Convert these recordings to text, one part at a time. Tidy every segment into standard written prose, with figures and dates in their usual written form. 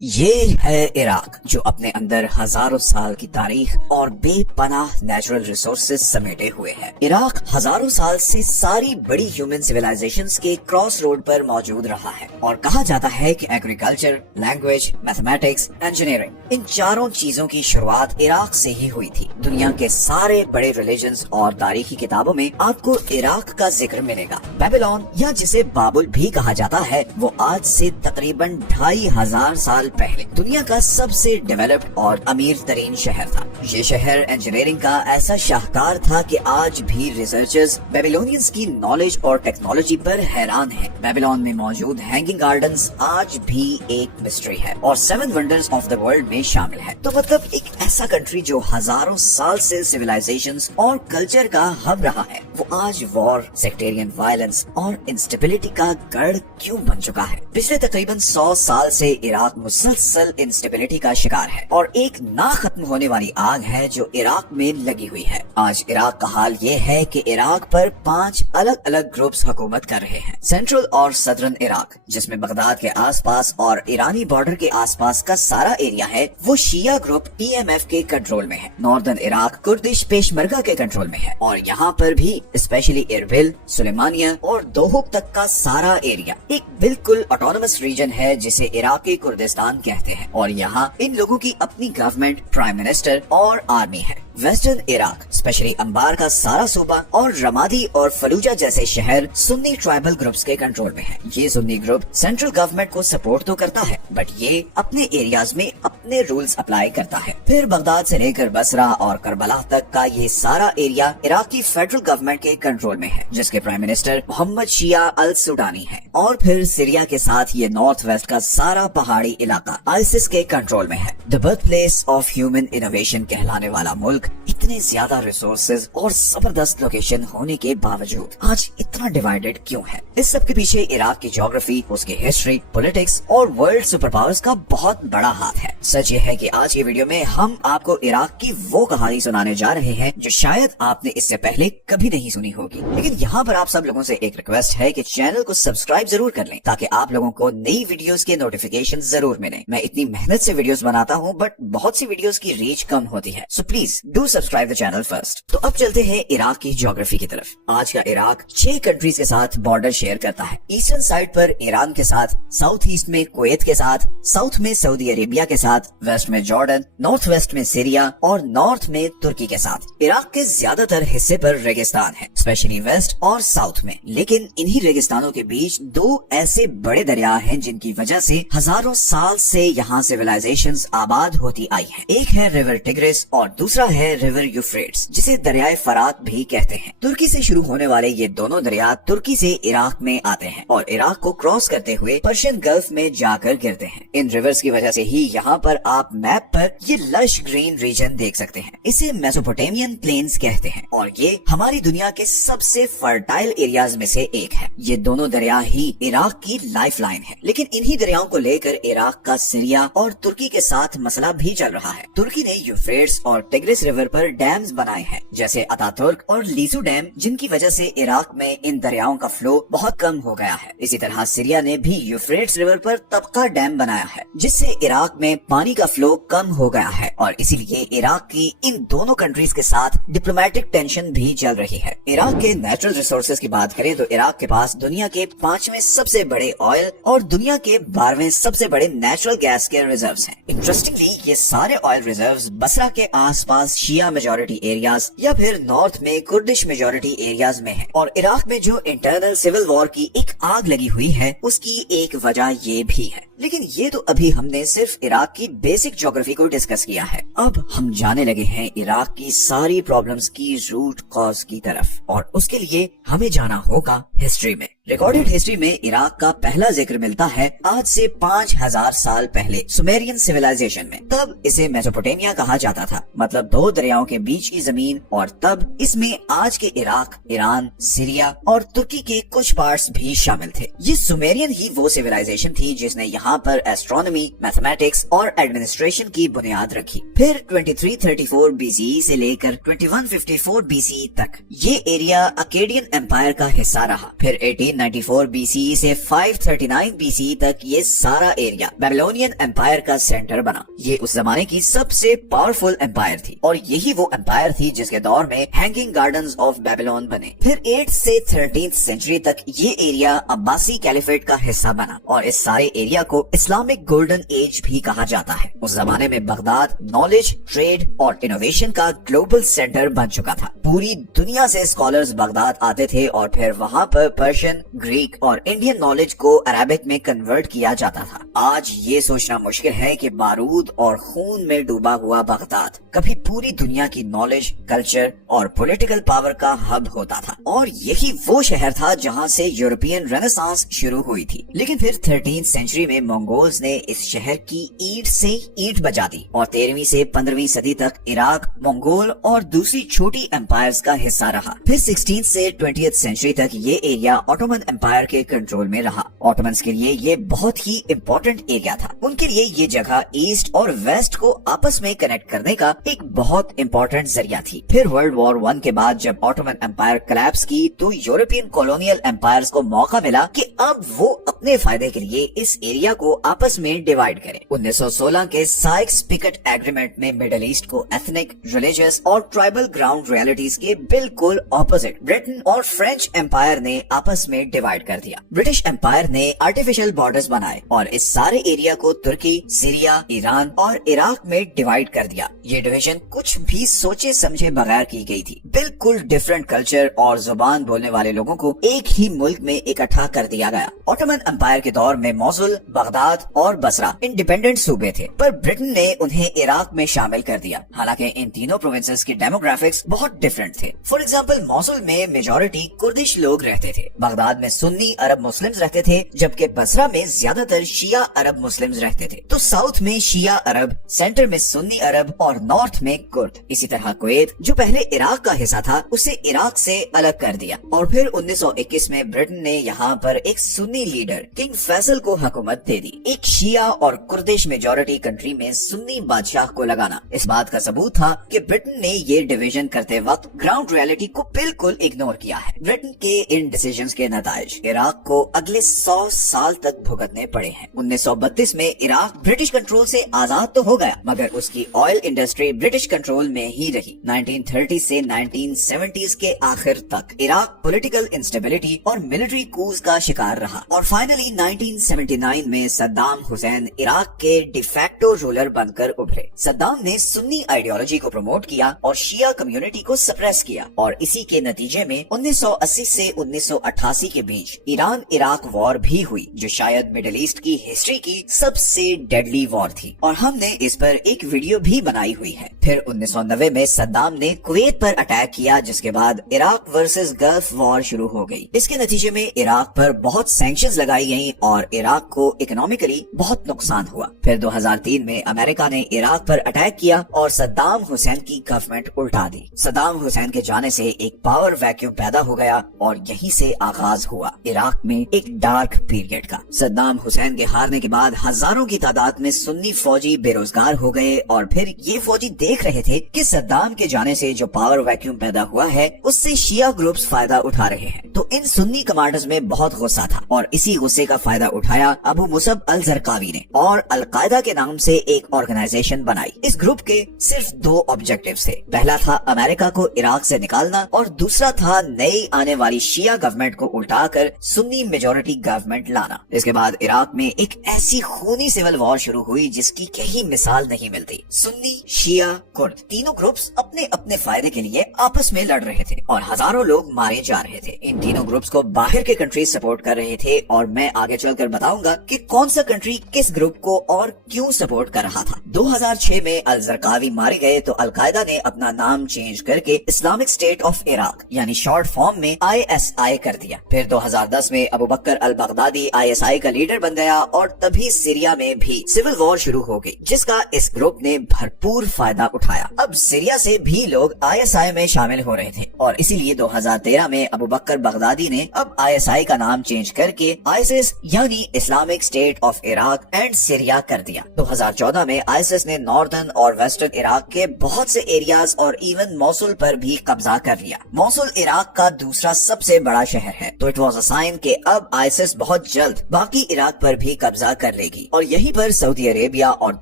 یہ ہے عراق جو اپنے اندر ہزاروں سال کی تاریخ اور بے پناہ نیچرل ریسورسز سمیٹے ہوئے ہے۔ عراق ہزاروں سال سے ساری بڑی ہیومن سیویلائزیشنز کے کراس روڈ پر موجود رہا ہے، اور کہا جاتا ہے کہ ایگریکلچر، لینگویج، میتھمیٹکس، انجینئرنگ، ان چاروں چیزوں کی شروعات عراق سے ہی ہوئی تھی۔ دنیا کے سارے بڑے ریلیجنز اور تاریخی کتابوں میں آپ کو عراق کا ذکر ملے گا۔ بیبلون یا جسے بابل بھی کہا جاتا ہے، وہ آج سے تقریباً 2500 سال پہلے دنیا کا سب سے ڈیولپڈ اور امیر ترین شہر تھا۔ یہ شہر انجینئرنگ کا ایسا شاہکار تھا کہ آج بھی ریسرچرز بیبلونینز کی نالج اور ٹیکنالوجی پر حیران ہیں۔ بیبلون میں موجود ہینگنگ گارڈنز آج بھی ایک مسٹری ہے اور 7 ونڈرز آف دا ورلڈ میں شامل ہے۔ تو مطلب ایک ایسا کنٹری جو ہزاروں سال سے سیویلائزیشنز اور کلچر کا ہب رہا ہے، وہ آج وار، سیکٹیرین وائلنس اور انسٹیبلٹی کا گڑھ کیوں بن چکا ہے؟ پچھلے تقریباً 100 سال سے عراق مسلسل انسٹیبلٹی کا شکار ہے اور ایک نہ ختم ہونے والی آگ ہے جو عراق میں لگی ہوئی ہے۔ آج عراق کا حال یہ ہے کہ عراق پر 5 الگ الگ گروپس حکومت کر رہے ہیں۔ سینٹرل اور صدرن عراق، جس میں بغداد کے آس پاس اور ایرانی بارڈر کے آس پاس کا سارا ایریا ہے، وہ شیعہ گروپ PMF کے کنٹرول میں ہے۔ ناردرن عراق کردش پیشمرگہ کے کنٹرول میں ہے، اور یہاں پر بھی اسپیشلی اربل، سلیمانیہ اور دوہک تک کا سارا ایریا ایک بالکل آٹونومس ریجن ہے جسے عراقی کردستان کہتے ہیں، اور یہاں ان لوگوں کی اپنی گورنمنٹ، پرائم منسٹر اور آرمی ہے۔ ویسٹرن عراق اسپیشلی انبار کا سارا صوبہ اور رمادی اور فلوجہ جیسے شہر سنی ٹرائبل گروپس کے کنٹرول میں ہے۔ یہ سنی گروپ سینٹرل گورنمنٹ کو سپورٹ تو کرتا ہے، بٹ یہ اپنے ایریاز میں اپنے رولز اپلائی کرتا ہے۔ پھر بغداد سے لے کر بصرہ اور کربلا تک کا یہ سارا ایریا عراقی فیڈرل گورنمنٹ کے کنٹرول میں ہے، جس کے پرائم منسٹر محمد شیعہ السودانی ہے۔ اور پھر سیریا کے ساتھ یہ نارتھ ویسٹ کا سارا پہاڑی علاقہ آئسس کے کنٹرول میں ہے۔ The birth place of human innovation کہلانے والا ملک اتنے زیادہ ریسورسز اور زبردست لوکیشن ہونے کے باوجود آج اتنا ڈیوائیڈڈ کیوں ہے؟ اس سب کے پیچھے عراق کی جغرافی، اس کی ہسٹری، پولیٹکس اور ورلڈ سپر پاورز کا بہت بڑا ہاتھ ہے۔ سچ یہ ہے کہ آج کی ویڈیو میں ہم آپ کو عراق کی وہ کہانی سنانے جا رہے ہیں جو شاید آپ نے اس سے پہلے کبھی نہیں سنی ہوگی، لیکن یہاں پر آپ سب لوگوں سے ایک ریکویسٹ ہے کہ چینل کو سبسکرائب ضرور کر لیں تاکہ آپ لوگوں کو نئی ویڈیوز کے نوٹیفیکیشن ضرور ملیں۔ میں اتنی محنت سے ویڈیوز بناتا ہوں، بٹ بہت سی ویڈیوز کی ریچ کم ہوتی ہے، so please do subscribe the channel first. تو اب چلتے ہیں عراق کی جغرافی کی طرف۔ آج کا عراق 6 کنٹریز کے ساتھ بارڈر شیئر کرتا ہے۔ ایسٹرن سائڈ پر ایران کے ساتھ، ساؤتھ ایسٹ میں کویت کے ساتھ، ساؤتھ میں سعودی عربیہ کے ساتھ، ویسٹ میں جارڈن، نارتھ ویسٹ میں سیریا اور نارتھ میں ترکی کے ساتھ۔ عراق کے زیادہ تر حصے پر ریگستان ہے، اسپیشلی ویسٹ اور ساؤتھ میں، لیکن انہی ریگستانوں کے بیچ 2 ایسے بڑے دریا ہیں جن کی وجہ سے ہزاروں سال سے یہاں سیویلائزیشنز آباد ہوتی آئی ہیں۔ ایک ہے ریور ٹگرس اور دوسرا ہے ریور یوفریٹس، جسے دریائے فرات بھی کہتے ہیں۔ ترکی سے شروع ہونے والے یہ دونوں دریا ترکی سے عراق میں آتے ہیں اور عراق کو کراس کرتے ہوئے پرشین گلف میں جا کر گرتے ہیں۔ ان ریورز کی وجہ سے ہی یہاں پر آپ میپ پر یہ لش گرین ریجن دیکھ سکتے ہیں۔ اسے میسوپوٹیمین پلینز کہتے ہیں اور یہ ہماری دنیا کے سب سے فرٹائل ایریاز میں سے ایک ہے۔ یہ دونوں دریا ہی عراق کی لائف لائن ہے، لیکن انہی دریاؤں کو لے کر عراق کا سیریا اور ترکی کے ساتھ مسئلہ بھی چل رہا ہے۔ ترکی نے یوفریٹس اور ٹگرس ریور پر ڈیمز بنائے ہیں، جیسے اتا ترک اور لیزو ڈیم، جن کی وجہ سے عراق میں ان دریاؤں کا فلو بہت کم ہو گیا ہے۔ اسی طرح سیریا نے بھی یوفریٹس ریور پر طبقہ ڈیم بنایا ہے، جس سے عراق میں پانی کا فلو کم ہو گیا ہے، اور اسی لیے عراق کی ان دونوں کنٹریز کے ساتھ ڈپلومیٹک ٹینشن بھی چل رہی ہے۔ عراق کے نیچرل ریسورسز کی بات کریں تو عراق کے پاس دنیا کے 5ویں سب سے بڑے آئل اور دنیا کے 12ویں سب سے بڑے نیچرل گیس کے ریزروز ہیں۔ انٹرسٹنگلی یہ سارے آئل ریزروز بصرہ کے آس پاس شیعہ میجورٹی ایریاز یا پھر نارتھ میں کردش میجورٹی ایریاز میں ہیں، اور عراق میں جو انٹرنل سول وار کی ایک آگ لگی ہوئی ہے اس کی ایک وجہ یہ بھی ہے۔ لیکن یہ تو ابھی ہم نے صرف عراق کی بیسک جغرافی کو ڈسکس کیا ہے، اب ہم جانے لگے ہیں عراق کی ساری پرابلمز کی روٹ کاز کی طرف، اور اس کے لیے ہمیں جانا ہوگا ہسٹری میں۔ ریکارڈڈ ہسٹری میں عراق کا پہلا ذکر ملتا ہے آج سے 5000 سال پہلے سومیرین سیویلائزیشن میں۔ تب اسے میسوپوٹیمیا کہا جاتا تھا، مطلب 2 دریاؤں کے بیچ کی زمین، اور تب اس میں آج کے عراق، ایران، سیریا اور ترکی کے کچھ پارٹس بھی شامل تھے۔ یہ سومیرین ہی وہ سیویلائزیشن تھی جس نے یہاں यहाँ पर एस्ट्रोनॉमी, मैथमेटिक्स और एडमिनिस्ट्रेशन की बुनियाद रखी। फिर 2334 BCE से लेकर 2154 BCE तक ये एरिया अकेडियन एम्पायर का हिस्सा रहा। फिर 1894 BCE से 539 BCE तक ये सारा एरिया बेबीलोनियन एम्पायर का सेंटर बना। ये उस जमाने की सबसे पावरफुल एम्पायर थी और यही वो एम्पायर थी जिसके दौर में हैंगिंग गार्डन्स ऑफ बेबीलोन बने। फिर 8th से 13th सेंचुरी तक ये एरिया अब्बासी कैलिफेट का हिस्सा बना और इस सारे एरिया को इस्लामिक गोल्डन एज भी कहा जाता है। उस जमाने में बगदाद नॉलेज, ट्रेड और इनोवेशन का ग्लोबल सेंटर बन चुका था। पूरी दुनिया से स्कॉलर्स बगदाद आते थे और फिर वहाँ पर पर्शियन, ग्रीक और इंडियन नॉलेज को अरेबिक में कन्वर्ट किया जाता था। आज ये सोचना मुश्किल है कि बारूद और खून में डूबा हुआ बगदाद कभी पूरी दुनिया की नॉलेज, कल्चर और पॉलिटिकल पावर का हब होता था और यही वो शहर था जहाँ से यूरोपियन रेनेसांस शुरू हुई थी। लेकिन फिर 13th सेंचुरी में मंगोल्स ने इस शहर की ईंट से ईंट बजा दी और 13वीं से 15वीं सदी तक इराक मंगोल और दूसरी छोटी एम्पायर्स का हिस्सा रहा। फिर 16th से 20th सेंचुरी तक ये एरिया ऑटोमन एम्पायर के कंट्रोल में रहा। ऑटोमन्स के लिए ये बहुत ही इम्पोर्टेंट एरिया था। उनके लिए ये जगह ईस्ट और वेस्ट को आपस में कनेक्ट करने का एक बहुत इम्पोर्टेंट जरिया थी। फिर वर्ल्ड वॉर 1 के बाद जब ऑटोमन एम्पायर कोलैप्स की तो यूरोपियन कॉलोनियल एम्पायर्स को मौका मिला कि अब वो अपने फायदे के लिए इस एरिया को आपस में डिवाइड करें। 1916 के साइक्स पिकेट एग्रीमेंट में मिडिल ईस्ट को एथनिक, रिलीजियस और ट्राइबल ग्राउंड रियलिटीज के बिल्कुल ऑपोजिट ब्रिटेन और फ्रेंच एम्पायर ने आपस में डिवाइड कर दिया। ब्रिटिश एम्पायर ने आर्टिफिशियल बॉर्डर्स बनाए और इस सारे एरिया को तुर्की, सीरिया, ईरान और इराक में डिवाइड कर दिया। ये डिवीजन कुछ भी सोचे समझे बगैर की गई थी। बिल्कुल डिफरेंट कल्चर और जुबान बोलने वाले लोगों को एक ही मुल्क में इकट्ठा कर दिया गया। ऑटोमन एम्पायर के दौर में मोसुल, बगदाद और बसरा इंडिपेंडेंट सूबे थे, पर ब्रिटेन ने उन्हें इराक में शामिल कर दिया। हालांकि इन तीनों प्रोविंसेस के डेमोग्राफिक्स बहुत डिफरेंट थे। फॉर एग्जांपल मोसुल में मेजॉरिटी कुर्दिश लोग रहते थे, बगदाद में सुन्नी अरब मुस्लिम्स रहते थे, जबकि बसरा में ज्यादातर शिया अरब मुस्लिम्स रहते थे। तो साउथ में शिया अरब, सेंटर में सुन्नी अरब और नॉर्थ में कुर्द। इसी तरह कुवैत जो पहले इराक का हिस्सा था उसे इराक से अलग कर दिया और फिर 1921 में ब्रिटेन ने यहाँ पर एक सुन्नी लीडर किंग फैसल को हुकूमत दे दी। एक शिया और कुर्दिश मेजॉरिटी कंट्री में सुन्नी बादशाह को लगाना इस बात का सबूत था कि ब्रिटेन ने ये डिवीजन करते वक्त ग्राउंड रियलिटी को बिल्कुल इग्नोर किया है। ब्रिटेन के इन डिसीजंस के नताइज इराक को अगले 100 साल तक भुगतने पड़े हैं। 1932 में इराक ब्रिटिश कंट्रोल से आजाद तो हो गया मगर उसकी ऑयल इंडस्ट्री ब्रिटिश कंट्रोल में ही रही। 1930 से 1970s के आखिर तक इराक पॉलिटिकल इंस्टेबिलिटी और मिलिट्री कूज का शिकार रहा और फाइनली 1979 में सद्दाम हुसैन इराक के डिफैक्टो रूलर बनकर उभरे। सद्दाम ने सुन्नी आइडियोलॉजी को प्रमोट किया और शिया कम्युनिटी को सप्रेस किया और इसी के नतीजे में 1980 से 1988 के बीच ईरान इराक वॉर भी हुई जो शायद मिडिल ईस्ट की हिस्ट्री की सबसे डेडली वॉर थी और हमने इस पर एक वीडियो भी बनाई हुई है। फिर 1990 में सद्दाम ने कुवैत पर अटैक किया जिसके बाद इराक वर्सेस गल्फ वॉर शुरू हो गई। इसके नतीजे में इराक पर बहुत सैंक्शंस लगाई गई और इराक को इकोनॉमिकली बहुत नुकसान हुआ। फिर 2003 में अमेरिका ने इराक पर अटैक किया और सद्दाम हुसैन की गवर्नमेंट उल्टा दी। सद्दाम हुसैन के जाने से एक पावर वैक्यूम पैदा हो गया और यहीं से आगाज हुआ इराक में एक डार्क पीरियड का। सद्दाम हुसैन के हारने के बाद हजारों की तादाद में सुन्नी फौजी बेरोजगार हो गए और फिर ये फौजी देख रहे थे कि सद्दाम के जाने से जो पावर वैक्यूम पैदा हुआ है उससे शिया ग्रुप्स फायदा उठा रहे हैं। तो इन सुन्नी कमांडर्स में बहुत गुस्सा था और इसी गुस्से का फायदा उठाया अबू मुसब अल जरकावी ने और अलकायदा के नाम से एक ऑर्गेनाइजेशन बनाई। इस ग्रुप के सिर्फ 2 ऑब्जेक्टिव्स थे। पहला था अमेरिका को इराक से निकालना और दूसरा था नई आने वाली शिया गवर्नमेंट को उल्टाकर सुन्नी मेजॉरिटी गवर्नमेंट लाना। इसके बाद इराक में एक ऐसी खूनी सिविल वॉर शुरू हुई जिसकी कहीं मिसाल नहीं मिलती। सुन्नी, शिया, कुर्द तीनों ग्रुप्स अपने अपने फायदे के लिए आपस में लड़ रहे थे और हजारों लोग मारे जा रहे थे। इन तीनों ग्रुप्स को बाहर के कंट्रीज सपोर्ट कर रहे थे और मैं आगे चलकर बताऊंगा कि कौन सा कंट्री किस ग्रुप को और क्यों सपोर्ट कर रहा था। 2006 में अल जरकावी मारे गए तो अलकायदा ने अपना नाम चेंज करके इस्लामिक स्टेट ऑफ इराक यानी शॉर्ट फॉर्म में ISI कर दिया। फिर 2010 में अबू बकर अल बगदादी ISI का लीडर बन गया और तभी सीरिया में भी सिविल वॉर शुरू हो गई जिसका इस ग्रुप ने भरपूर फायदा उठाया। अब सीरिया से भी लोग ISI में शामिल हो रहे थे और इसीलिए 2013 में अबू बकर बगदादी ने अब ISI का नाम चेंज करके ISIS यानी Islamic state state of Iraq and Syria कर दिया। 2014 में आईएसआईएस ने नॉर्दर्न और वेस्टर्न इराक के बहुत से एरियाज और इवन मोसुल पर भी कब्जा कर लिया। मोसुल इराक का दूसरा सबसे बड़ा शहर है, तो इट वाज अ साइन कि अब आईएसआईएस बहुत जल्द बाकी इराक पर भी कब्जा कर लेगी। और यहीं पर सऊदी अरेबिया और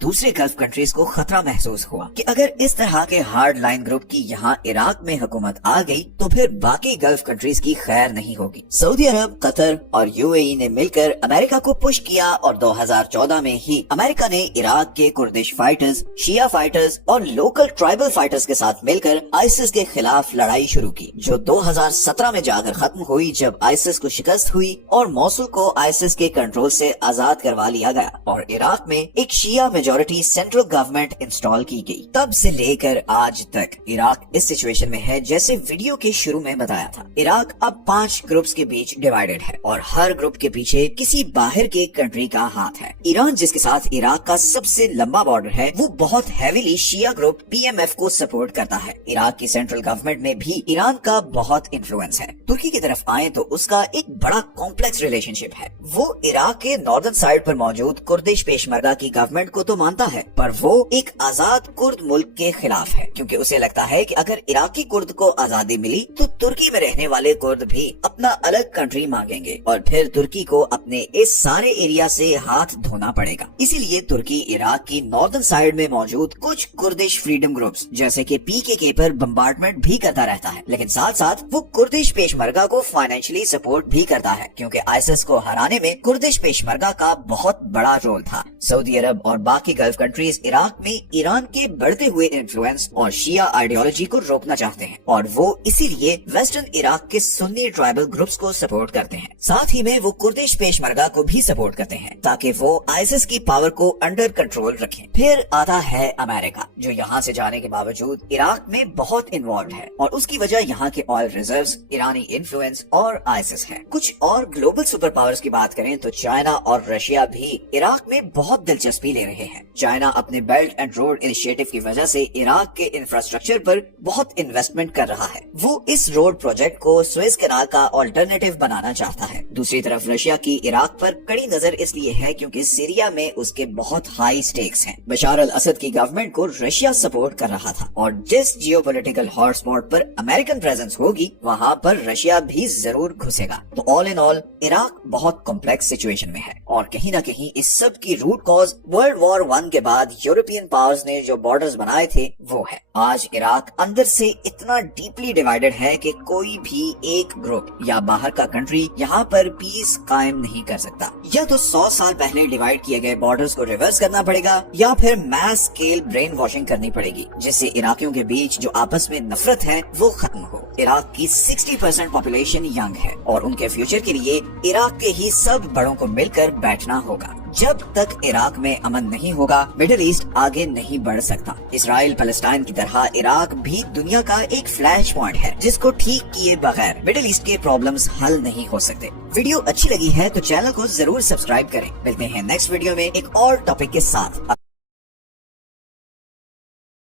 दूसरे गल्फ कंट्रीज को खतरा महसूस हुआ कि अगर इस तरह के हार्ड लाइन ग्रुप की यहाँ इराक में हुकूमत आ गई तो फिर बाकी गल्फ कंट्रीज की खैर नहीं होगी। सऊदी अरब, कतर और यूएई ने मिलकर अमेरिका को पुश किया और 2014 में ही अमेरिका ने इराक के कुर्दिश फाइटर्स, शिया फाइटर्स और लोकल ट्राइबल फाइटर्स के साथ मिलकर आईएसआईएस के खिलाफ लड़ाई शुरू की, जो 2017 में जाकर खत्म हुई जब आईएसआईएस को शिकस्त हुई और मोसुल को आईएसआईएस के कंट्रोल से आजाद करवा लिया गया और इराक में एक शिया मेजॉरिटी सेंट्रल गवर्नमेंट इंस्टॉल की गई। तब से लेकर आज तक इराक इस सिचुएशन में है जैसे वीडियो के शुरू में बताया था। इराक अब 5 ग्रुप्स के बीच डिवाइडेड है और हर ग्रुप के पीछे किसी बाहर के कंट्री का हाथ है। ईरान, जिसके साथ इराक का सबसे लंबा बॉर्डर है, वो बहुत हैवीली शिया ग्रुप पीएमएफ को सपोर्ट करता है। इराक की सेंट्रल गवर्नमेंट में भी ईरान का बहुत इन्फ्लुएंस है। तुर्की की तरफ आए तो उसका एक बड़ा कॉम्प्लेक्स रिलेशनशिप है। वो इराक के नॉर्दर्न साइड पर मौजूद कुर्दिश पेशमर्गा की गवर्नमेंट को तो मानता है, पर वो एक आजाद कुर्द मुल्क के खिलाफ है, क्योंकि उसे लगता है कि अगर इराकी कुर्द को आजादी मिली तो तुर्की में रहने वाले कुर्द भी अपना अलग कंट्री मांगेंगे और फिर तुर्की को अपने इस सारे एरिया से हाथ धोना पड़ेगा। इसीलिए तुर्की इराक की नॉर्दर्न साइड में मौजूद कुछ कुर्दिश फ्रीडम ग्रुप्स जैसे कि पीकेके पर बम्बार्डमेंट भी करता रहता है, लेकिन साथ साथ वो कुर्दिश पेशमर्गा को फाइनेंशियली सपोर्ट भी करता है, क्योंकि आईएसआईएस को हराने में कुर्दिश पेशमर्गा का बहुत बड़ा रोल था। सऊदी अरब और बाकी गल्फ कंट्रीज इराक में ईरान के बढ़ते हुए इन्फ्लुएंस और शिया आइडियोलॉजी को रोकना चाहते हैं और वो इसीलिए वेस्टर्न इराक के सुन्नी ट्राइबल ग्रुप्स को सपोर्ट करते हैं। साथ ही में वो कुर्दिश पेशमर्गा को भी सपोर्ट करते हैं ताकि वो आईएसआईएस की पावर को अंडर कंट्रोल रखें। फिर आता है अमेरिका, जो यहाँ से जाने के बावजूद इराक में बहुत इन्वॉल्व है और उसकी वजह यहाँ के ऑयल रिजर्व्स, ईरानी इन्फ्लुएंस और आईएसआईएस है। कुछ और ग्लोबल सुपर पावर्स की बात करें तो चाइना और रशिया भी इराक में बहुत दिलचस्पी ले रहे हैं। चाइना अपने बेल्ट एंड रोड इनिशिएटिव की वजह से इराक के इंफ्रास्ट्रक्चर पर बहुत इन्वेस्टमेंट कर रहा है। वो इस रोड प्रोजेक्ट को सुएज कैनाल का ऑल्टरनेटिव बनाना चाहता है। दूसरी तरफ रशिया की इराक पर कड़ी नजर इसलिए है क्योंकि सीरिया में उसके बहुत हाई स्टेक्स हैं। बशार अल असद की गवर्नमेंट को रशिया सपोर्ट कर रहा था और जिस जियोपॉलिटिकल हॉटस्पॉट पर अमेरिकन प्रेजेंस होगी वहाँ पर रशिया भी जरूर घुसेगा। तो ऑल इन ऑल इराक बहुत कॉम्प्लेक्स सिचुएशन में है और कहीं न कहीं इस सब की रूट कॉज वर्ल्ड वॉर 1 के बाद यूरोपियन पावर्स ने जो बॉर्डर्स बनाए थे वो है। आज इराक अंदर से इतना डीपली डिवाइडेड है कि कोई भी एक ग्रुप या बाहर का कंट्री यहाँ पर पीस कायम नहीं कर सकता। या तो 100 साल पहले डिवाइड किए गए बॉर्डर्स को रिवर्स करना पड़ेगा या फिर मैस स्केल ब्रेन वॉशिंग करनी पड़ेगी, जिससे इराकियों के बीच जो आपस में नफरत है वो खत्म हो। इराक की 60% पॉपुलेशन यंग है और उनके फ्यूचर के लिए इराक के ही सब बड़ों को मिलकर बैठना होगा। जब तक इराक में अमन नहीं होगा, मिडिल ईस्ट आगे नहीं बढ़ सकता। इसराइल पैलेस्टाइन की तरह इराक भी दुनिया का एक फ्लैश पॉइंट है जिसको ठीक किए बगैर मिडिल ईस्ट के प्रॉब्लम्स हल नहीं हो सकते। वीडियो अच्छी लगी है तो चैनल को जरूर सब्सक्राइब करें। मिलते हैं नेक्स्ट वीडियो में एक और टॉपिक के साथ।